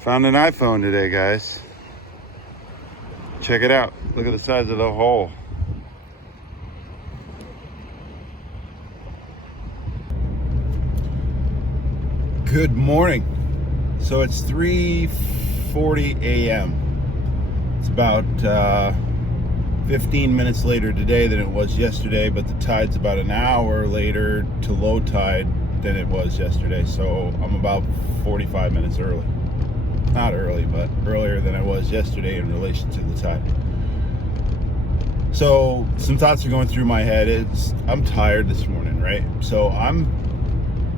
Found an iPhone today, guys. Check it out. Look at the size of the hole. Good morning. So it's 3:40 a.m. It's about 15 minutes later today than it was yesterday, but the tide's about an hour later to low tide than it was yesterday. So I'm about 45 minutes early. Not early, but earlier than I was yesterday in relation to the tide. So some thoughts are going through my head. I'm tired this morning, right? So I'm,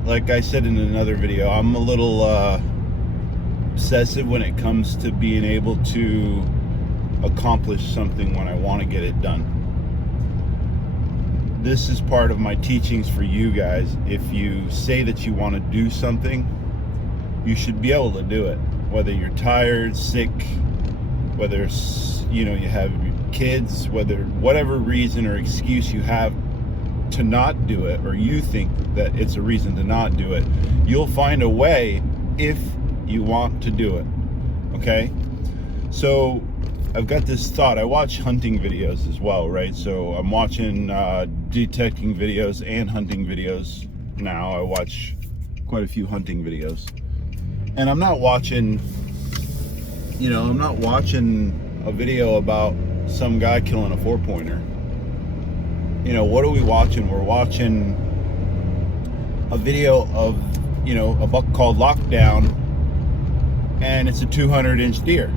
like I said in another video, I'm a little obsessive when it comes to being able to accomplish something when I want to get it done. This is part of my teachings for you guys. If you say that you want to do something, you should be able to do it. Whether you're tired, sick, whether you have kids, whatever reason or excuse you have to not do it, or you think that it's a reason to not do it, you'll find a way if you want to do it. Okay? So I've got this thought. I watch hunting videos as well, right? So I'm watching detecting videos and hunting videos now. I watch quite a few hunting videos. And I'm not watching a video about some guy killing a 4-pointer. What are we watching? We're watching a video of, a buck called Lockdown, and it's a 200-inch deer.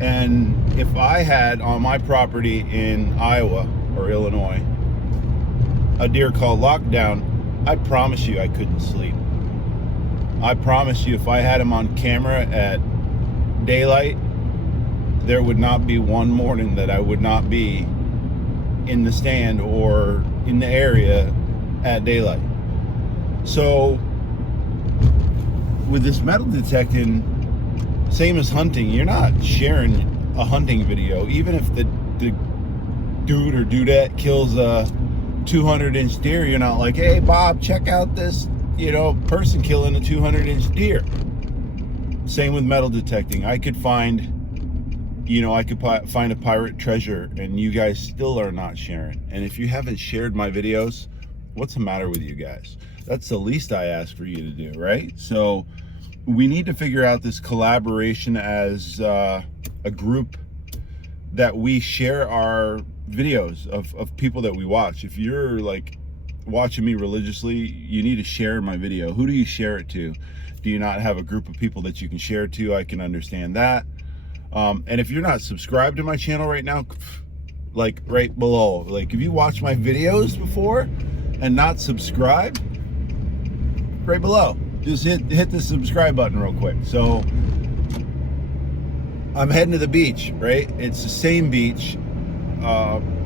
And if I had on my property in Iowa or Illinois a deer called Lockdown, I promise you I couldn't sleep. I promise you, if I had him on camera at daylight, there would not be one morning that I would not be in the stand or in the area at daylight. So with this metal detecting, same as hunting, you're not sharing a hunting video. Even if the dude or dudette kills a 200-inch deer, you're not like, hey Bob, check out this person killing a 200-inch deer. Same with metal detecting. I could find a pirate treasure, and you guys still are not sharing. And if you haven't shared my videos, what's the matter with you guys? That's the least I ask for you to do, right? So we need to figure out this collaboration as a group, that we share our videos of people that we watch. If you're like watching me religiously, you need to share my video. Who do you share it to? Do you not have a group of people that you can share to? I can understand that. And if you're not subscribed to my channel right now, like right below, like if you watched my videos before and not subscribed, right below, just hit the subscribe button real quick. So I'm heading to the beach, right? It's the same beach.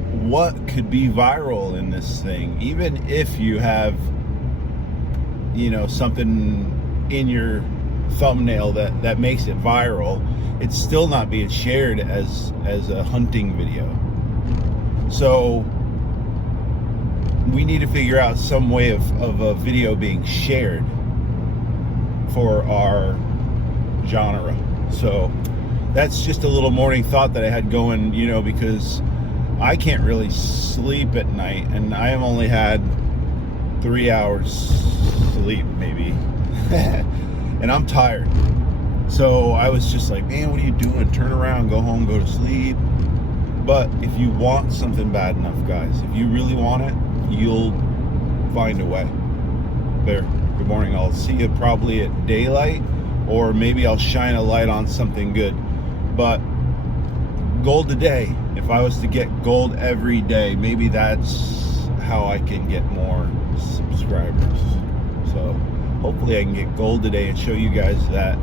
What could be viral in this thing? Even if you have, something in your thumbnail that makes it viral, it's still not being shared as a hunting video. So we need to figure out some way of a video being shared for our genre. So that's just a little morning thought that I had going, because I can't really sleep at night, and I have only had 3 hours sleep maybe. And I'm tired. So I was just like, man, what are you doing? Turn around, go home, go to sleep. But if you want something bad enough, guys, if you really want it, you'll find a way. There, good morning. I'll see you probably at daylight, or maybe I'll shine a light on something good. But gold a day. If I was to get gold every day, maybe that's how I can get more subscribers. So hopefully I can get gold today and show you guys that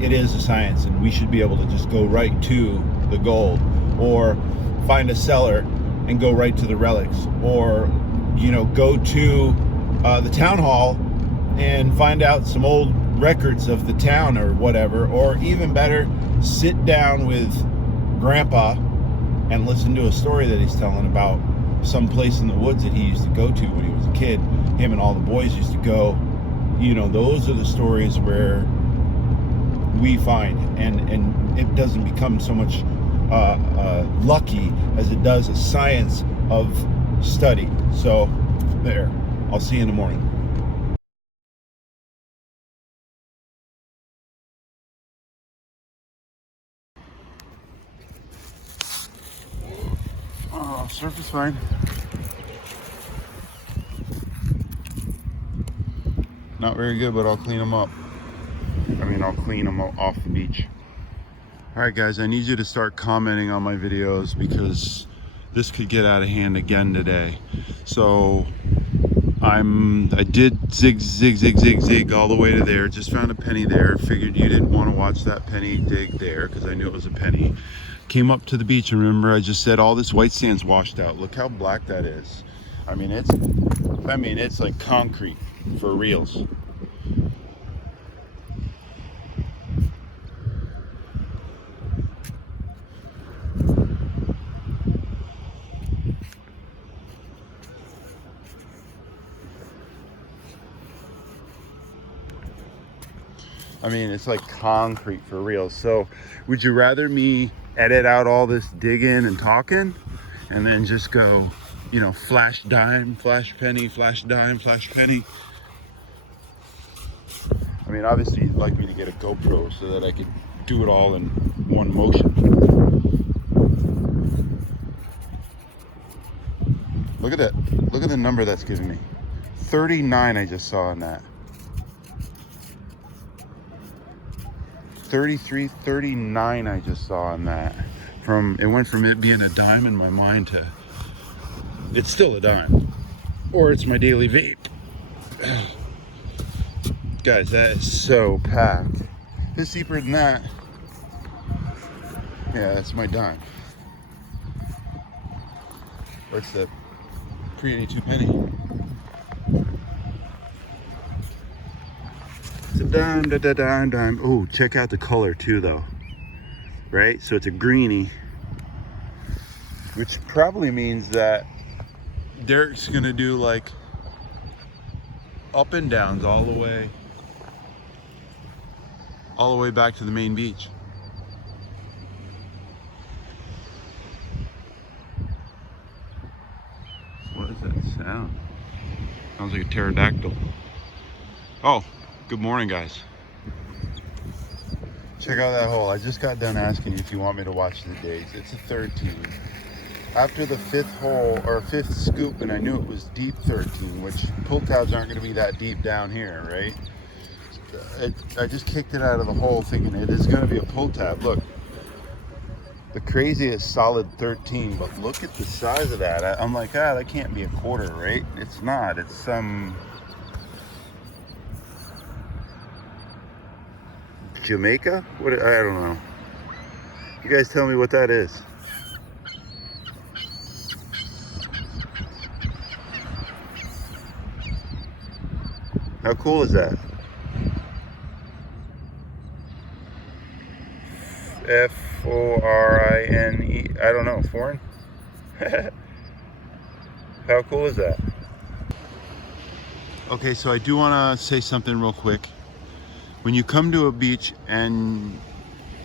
it is a science, and we should be able to just go right to the gold, or find a seller and go right to the relics, or go to the town hall and find out some old records of the town or whatever, or even better, sit down with Grandpa and listen to a story that he's telling about some place in the woods that he used to go to when he was a kid. Him and all the boys used to go you know, those are the stories where we find, and it doesn't become so much lucky as it does a science of study. So there, I'll see you in the morning. Oh, surf is fine. Not very good, but I'll clean them up. I mean, I'll clean them off the beach. All right, guys, I need you to start commenting on my videos because this could get out of hand again today. So I did zig all the way to there. Just found a penny there. Figured you didn't want to watch that penny dig there because I knew it was a penny. Came up to the beach, and remember I just said all this white sand's washed out. Look how black that is. I mean, it's like concrete for reals. I mean, it's like concrete for real. So would you rather me edit out all this digging and talking and then just go, you know, flash dime, flash penny, flash dime, flash penny? I mean, obviously you'd like me to get a GoPro so that I could do it all in one motion. Look at that. Look at the number that's giving me. 39 I just saw on that. 33, 39 I just saw on that. It went from it being a dime in my mind to it's still a dime. Or it's my daily vape. Guys, that is so packed. It's deeper than that. Yeah, that's my dime. Or it's the pre-82 penny. It's a dime. Oh, check out the color too though. Right? So it's a greenie, which probably means that Derek's gonna do like up and downs all the way back to the main beach. What is that sound? Sounds like a pterodactyl. Oh, good morning, guys. Check out that hole. I just got done asking you if you want me to watch the days. It's a 13. After the fifth hole, or fifth scoop, and I knew it was deep 13, which pull tabs aren't going to be that deep down here, right? I just kicked it out of the hole thinking it is going to be a pull tab. Look, the craziest solid 13, but look at the size of that. I'm like, that can't be a quarter, right? It's not. It's some Jamaica? What? I don't know. You guys tell me what that is. How cool is that? F-O-R-I-N-E. I don't know. Foreign? How cool is that? Okay, so I do want to say something real quick. When you come to a beach, and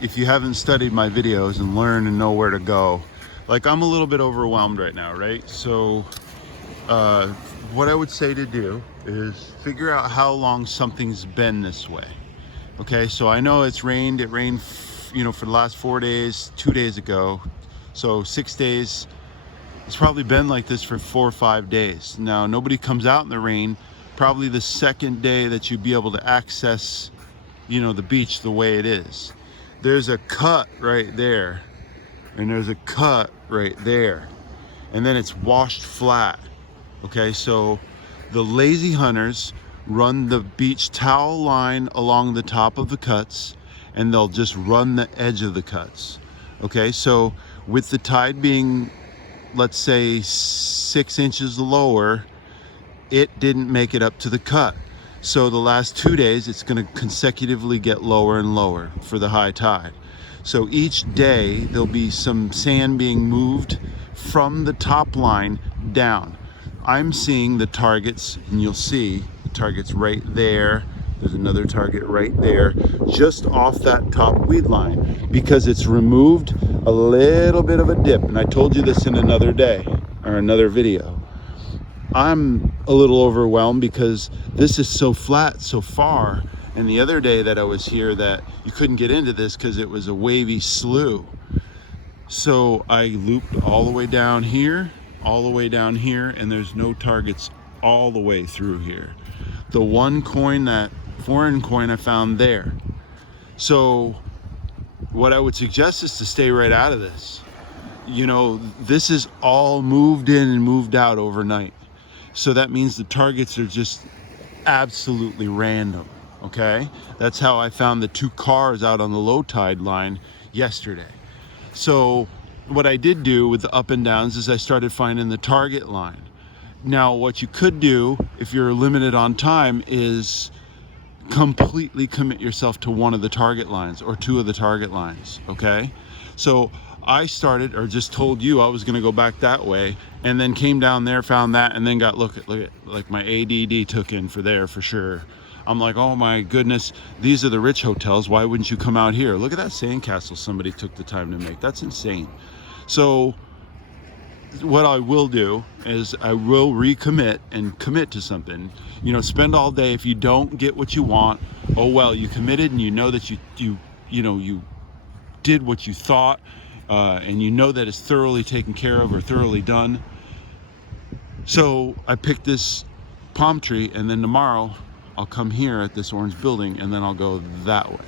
if you haven't studied my videos and learn and know where to go, like I'm a little bit overwhelmed right now, right? So what I would say to do is figure out how long something's been this way. Okay, so I know it rained, you know, for the last 4 days, 2 days ago. So 6 days, it's probably been like this for 4 or 5 days. Now, nobody comes out in the rain. Probably the second day that you'd be able to access, you know, the beach the way it is. There's a cut right there, and there's a cut right there, and then it's washed flat. Okay, so the lazy hunters run the beach towel line along the top of the cuts, and they'll just run the edge of the cuts. Okay, so with the tide being, let's say, 6 inches lower, it didn't make it up to the cut. So the last 2 days, it's going to consecutively get lower and lower for the high tide. So each day, there'll be some sand being moved from the top line down. I'm seeing the targets, and you'll see the targets right there, There's another target right there, just off that top weed line, because it's removed a little bit of a dip. And I told you this in another day or another video. I'm a little overwhelmed because this is so flat so far. And the other day that I was here, that you couldn't get into this because it was a wavy slough. So I looped all the way down here, and there's no targets all the way through here. The one coin, that foreign coin, I found there. So what I would suggest is to stay right out of this. You know, this is all moved in and moved out overnight. So that means the targets are just absolutely random, okay? That's how I found the 2 cars out on the low tide line yesterday. So what I did do with the up and downs is I started finding the target line. Now, what you could do if you're limited on time is completely commit yourself to one of the target lines or 2 of the target lines, okay? So I started, or just told you I was gonna go back that way, and then came down there, found that, and then got, look at, like my ADD took in for there for sure. I'm like, oh my goodness, these are the rich hotels. Why wouldn't you come out here? Look at that sandcastle somebody took the time to make. That's insane. So what I will do is I will recommit and commit to something. You know, spend all day. If you don't get what you want, oh well, you committed, and you know that you did what you thought, and you know that it's thoroughly taken care of or thoroughly done. So I picked this palm tree, and then tomorrow I'll come here at this orange building, and then I'll go that way.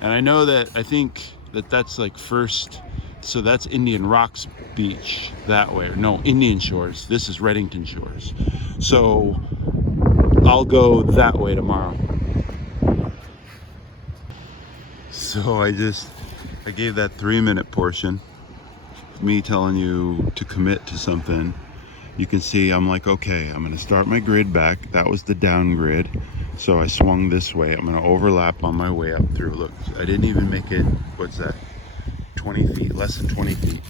And I know that, I think that that's like first, so that's Indian Rocks Beach that way. No, Indian Shores. This is Reddington Shores. So I'll go that way tomorrow. So I gave that 3-minute portion, me telling you to commit to something. You can see I'm like, okay, I'm gonna start my grid back. That was the down grid. So I swung this way. I'm gonna overlap on my way up through. Look, I didn't even make it, what's that? 20 feet, less than 20 feet.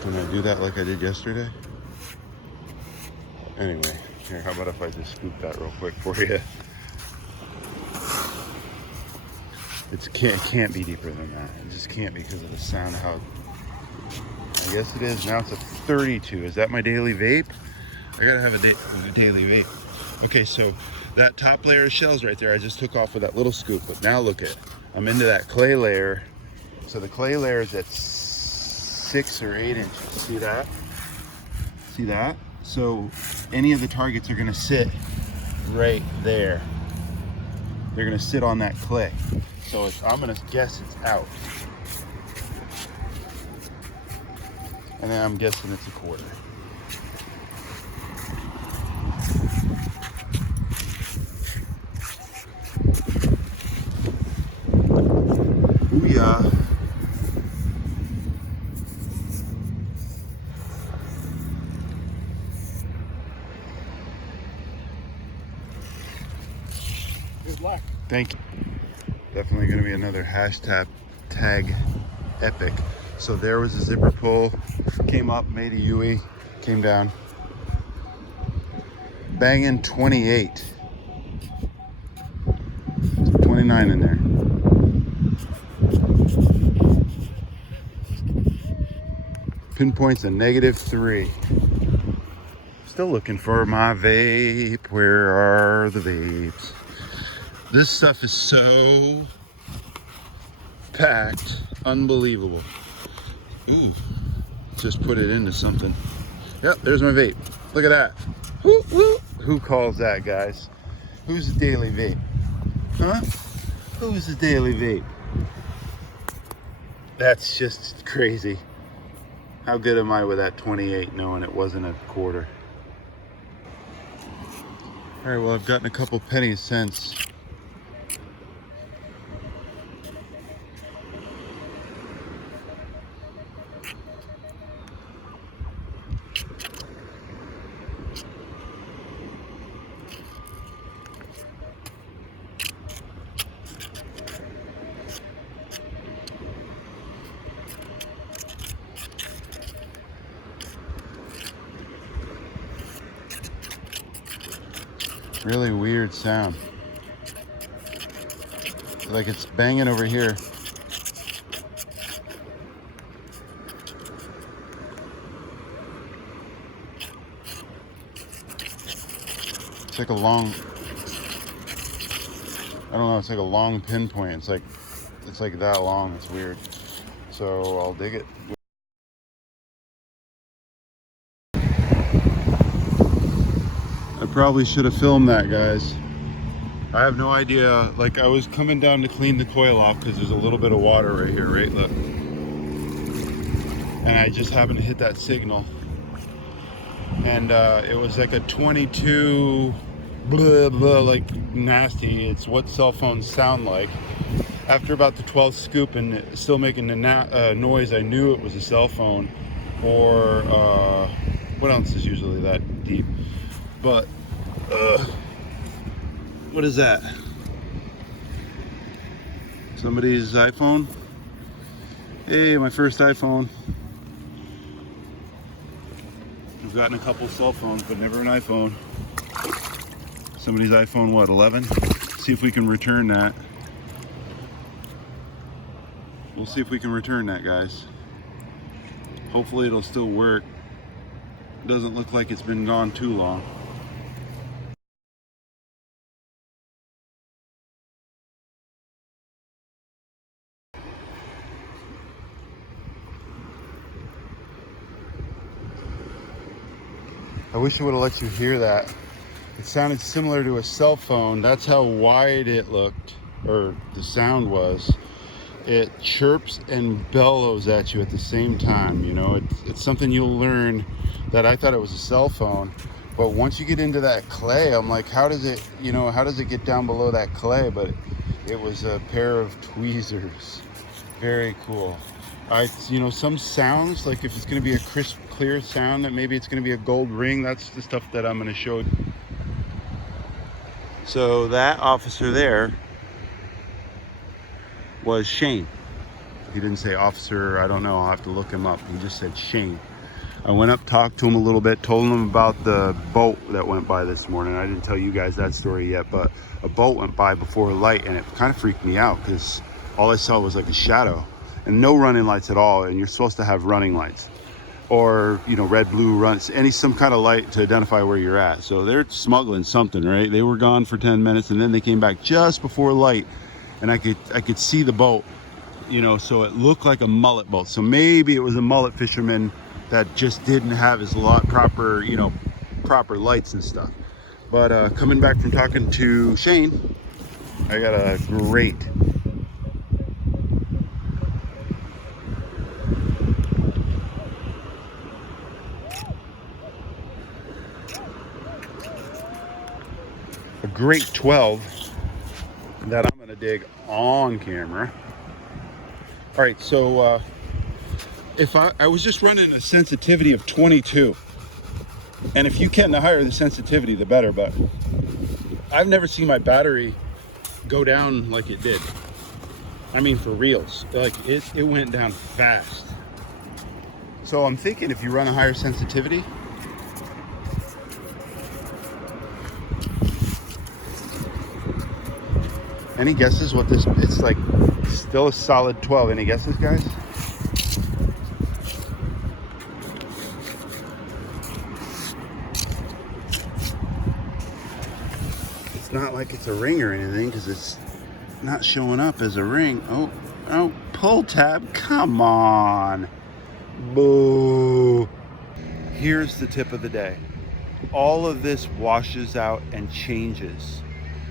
Can I do that like I did yesterday? Anyway, here, how about if I just scoop that real quick for you? It can't be deeper than that. It just can't be because of the sound of how, I guess it is. Now it's a 32. Is that my daily vape? I gotta have a daily vape. Okay, so that top layer of shells right there, I just took off with that little scoop. But now look at, I'm into that clay layer. So the clay layer is at 6 or 8 inches. See that? See that? So any of the targets are gonna sit right there. They're gonna sit on that clay. So I'm gonna guess it's out. And then I'm guessing it's a quarter. Booyah. Good luck. Thank you. Definitely going to be another hashtag tag epic. So there was a zipper pull, came up, made a Yui, came down. Banging 28. 29 in there. Pinpoints a -3. Still looking for my vape. Where are the vapes? This stuff is so packed, unbelievable. Ooh, just put it into something. Yep, there's my vape. Look at that. Woo, woo. Who calls that, guys? Who's the daily vape? Huh? Who's the daily vape? That's just crazy. How good am I with that 28 knowing it wasn't a quarter? All right, well, I've gotten a couple pennies since. Really weird sound. Like it's banging over here. It's like a long, I don't know, it's like a long pinpoint. It's like that long. It's weird. So I'll dig it. I probably should have filmed that, guys. I have no idea. Like, I was coming down to clean the coil off because there's a little bit of water right here, right? Look. And I just happened to hit that signal. And it was like a 22, blah, blah, like nasty. It's what cell phones sound like. After about the 12th scoop and still making the noise, I knew it was a cell phone. Or what else is usually that deep? But what is that? Somebody's iPhone? Hey, my first iPhone. I've gotten a couple cell phones, but never an iPhone. Somebody's iPhone, what, 11? See if we can return that. We'll see if we can return that, guys. Hopefully it'll still work. It doesn't look like it's been gone too long. I wish it would have let you hear that. It sounded similar to a cell phone. That's how wide it looked, or the sound was. It chirps and bellows at you at the same time. You know, it's something you'll learn, that I thought it was a cell phone. But once you get into that clay, I'm like, how does it get down below that clay? But it was a pair of tweezers. Very cool. Some sounds, like if it's going to be a crisp, clear sound, that maybe it's going to be a gold ring. That's the stuff that I'm going to show you. So that officer there was Shane. He didn't say officer, I don't know, I'll have to look him up. He just said Shane. I went up, talked to him a little bit, told him about the boat that went by this morning. I didn't tell you guys that story yet, but a boat went by before light, and it kind of freaked me out because all I saw was like a shadow and no running lights at all. And you're supposed to have running lights, or red, blue, some kind of light to identify where you're at. So they're smuggling something, right? They were gone for 10 minutes and then they came back just before light, and I could see the boat, so it looked like a mullet boat. So maybe it was a mullet fisherman that just didn't have his proper lights and stuff. But coming back from talking to Shane, I got a great great 12 that I'm gonna dig on camera. All right, so if I was just running a sensitivity of 22, and if you can, the higher the sensitivity, the better, but I've never seen my battery go down like it did. I mean, for reals, like it went down fast. So I'm thinking if you run a higher sensitivity, any guesses what this, it's like still a solid 12. Any guesses, guys? It's not like it's a ring or anything because it's not showing up as a ring. Oh, pull tab, come on. Boo. Here's the tip of the day. All of this washes out and changes.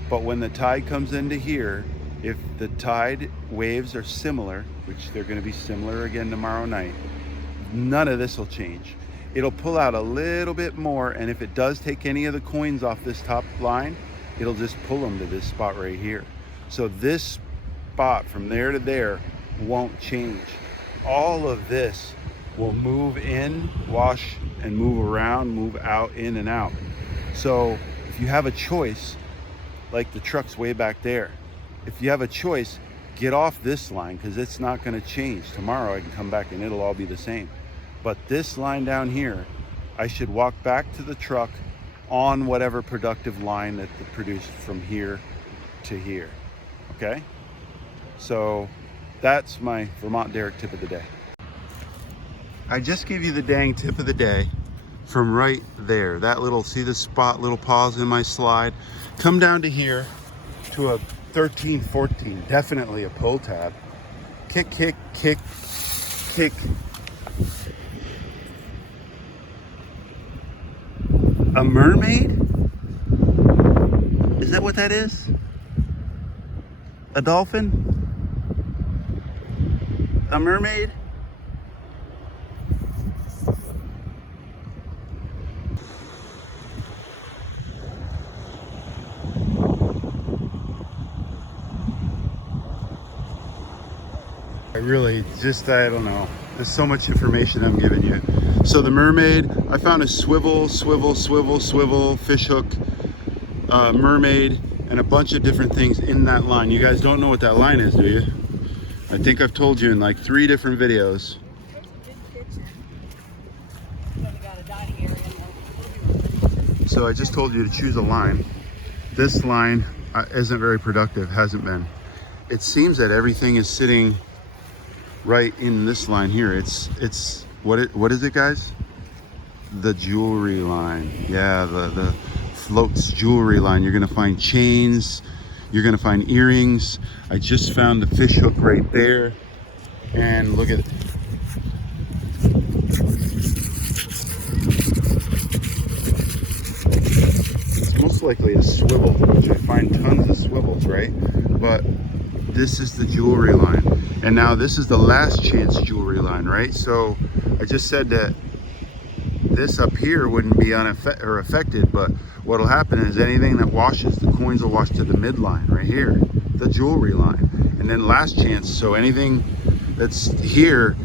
But when the tide comes into here, if the tide waves are similar, which they're going to be similar again tomorrow night, none of this will change. It'll pull out a little bit more, and if it does take any of the coins off this top line, it'll just pull them to this spot right here. So this spot from there to there won't change. All of this will move in, wash, and move around, move out, in and out. So if you have a choice, like the truck's way back there, if you have a choice, get off this line because it's not going to change. Tomorrow I can come back and it'll all be the same. But this line down here, I should walk back to the truck on whatever productive line that they produced from here to here. Okay, so that's my Vermont Derek tip of the day. I just gave you the dang tip of the day from right there. That little, see the spot, little pause in my slide? Come down to here to a 13, 14, definitely a pull tab. Kick, kick, kick, kick. A mermaid? Is that what that is? A dolphin? A mermaid? I don't know. There's so much information I'm giving you. So the mermaid, I found a swivel, fish hook, mermaid, and a bunch of different things in that line. You guys don't know what that line is, do you? I think I've told you in like 3 different videos. So I just told you to choose a line. This line isn't very productive, hasn't been. It seems that everything is sitting right in this line here. It's what is it, guys? The jewelry line. Yeah, the floats jewelry line. You're gonna find chains, you're gonna find earrings. I just found the fish hook right there, and look at it. It's most likely a swivel, which I find tons of swivels, right? But this is the jewelry line, and now this is the last chance jewelry line, right? So I just said that this up here wouldn't be affected, but what'll happen is anything that washes, the coins will wash to the midline right here, the jewelry line, and then last chance. So anything that's here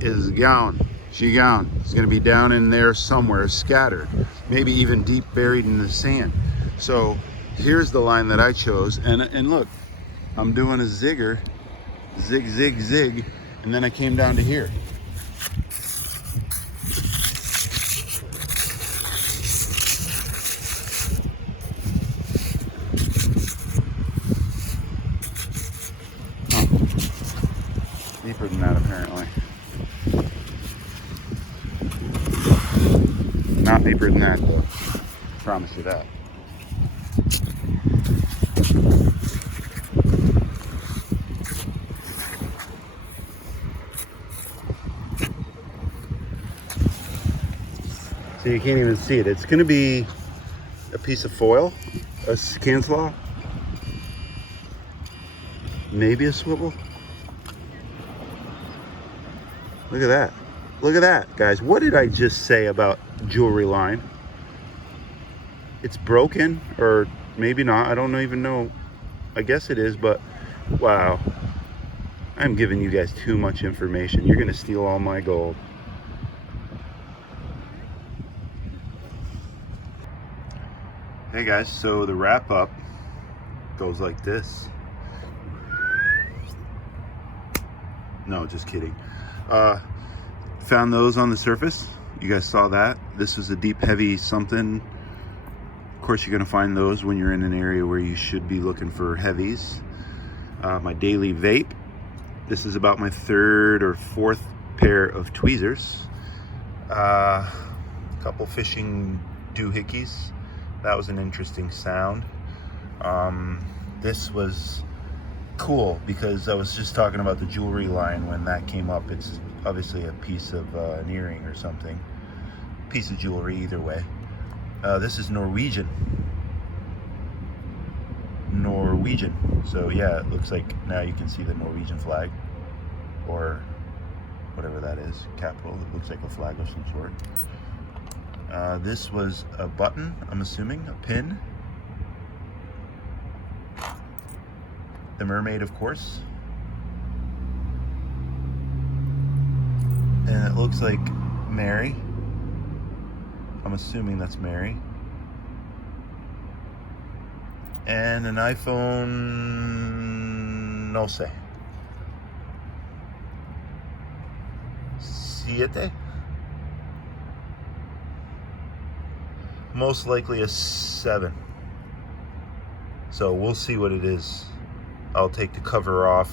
is gone. She gone. It's going to be down in there somewhere, scattered, maybe even deep buried in the sand. So here's the line that I chose, and look, I'm doing a zigger, zig, zig, zig, and then I came down to here. Deeper than that, apparently. Not deeper than that, though. I promise you that. So you can't even see it. It's going to be a piece of foil, a Scanslaw, maybe a swivel. Look at that. Look at that, guys. What did I just say about jewelry line? It's broken, or maybe not. I don't even know. I guess it is, but wow. I'm giving you guys too much information. You're going to steal all my gold. Hey guys, so the wrap up goes like this. No, just kidding. Found those on the surface. You guys saw that. This is a deep, heavy something. Of course, you're gonna find those when you're in an area where you should be looking for heavies. My daily vape. This is about my 3rd or 4th pair of tweezers. A couple fishing doohickeys. That was an interesting sound. This was cool because I was just talking about the jewelry line when that came up. It's obviously a piece of an earring or something. Piece of jewelry, either way. This is Norwegian. So yeah, it looks like now you can see the Norwegian flag, or whatever that is, capital. It looks like a flag of some sort. This was a button, I'm assuming, a pin. The mermaid, of course. And it looks like Mary. I'm assuming that's Mary. And an iPhone, no sé. 7. most likely a 7. So we'll see what it is. I'll take the cover off,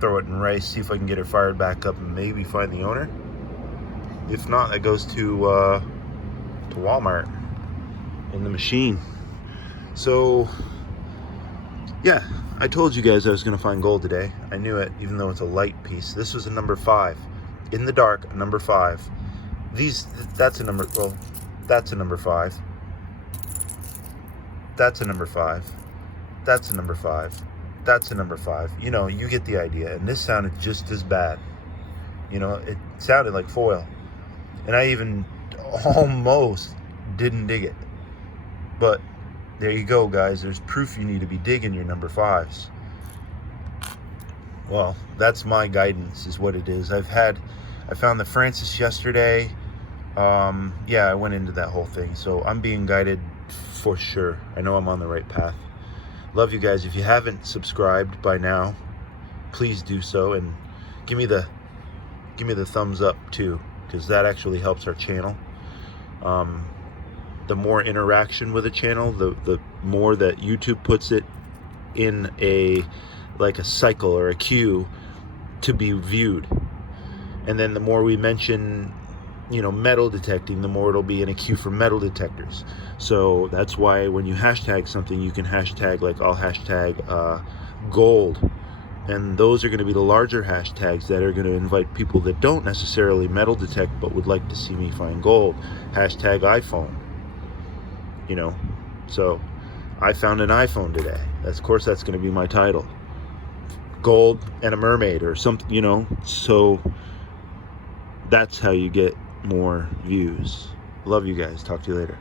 throw it in rice, see if I can get it fired back up, and maybe find the owner. If not, that goes to Walmart in the machine. So yeah, I told you guys I was going to find gold today. I knew it, even though it's a light piece. This was a number 5. In the dark, a number 5. That's a number, well, that's a number 5. That's a number 5. That's a number 5. That's a number 5. You know, you get the idea. And this sounded just as bad. You know, it sounded like foil. And I even almost didn't dig it. But there you go, guys. There's proof you need to be digging your number 5s. Well, that's my guidance, is what it is. I found the Francis yesterday. Yeah, I went into that whole thing. So I'm being guided for sure. I know I'm on the right path. Love you guys. If you haven't subscribed by now, please do so, and give me the thumbs up too, because that actually helps our channel. The more interaction with a channel, the more that YouTube puts it in a cycle or a queue to be viewed. And then the more we mention, you know, metal detecting, the more it'll be in a queue for metal detectors. So that's why when you hashtag something, you can hashtag, like I'll hashtag gold. And those are going to be the larger hashtags that are going to invite people that don't necessarily metal detect but would like to see me find gold. Hashtag iPhone. You know, so I found an iPhone today. Of course, that's going to be my title. Gold and a mermaid or something, you know. So that's how you get more views. Love you guys. Talk to you later.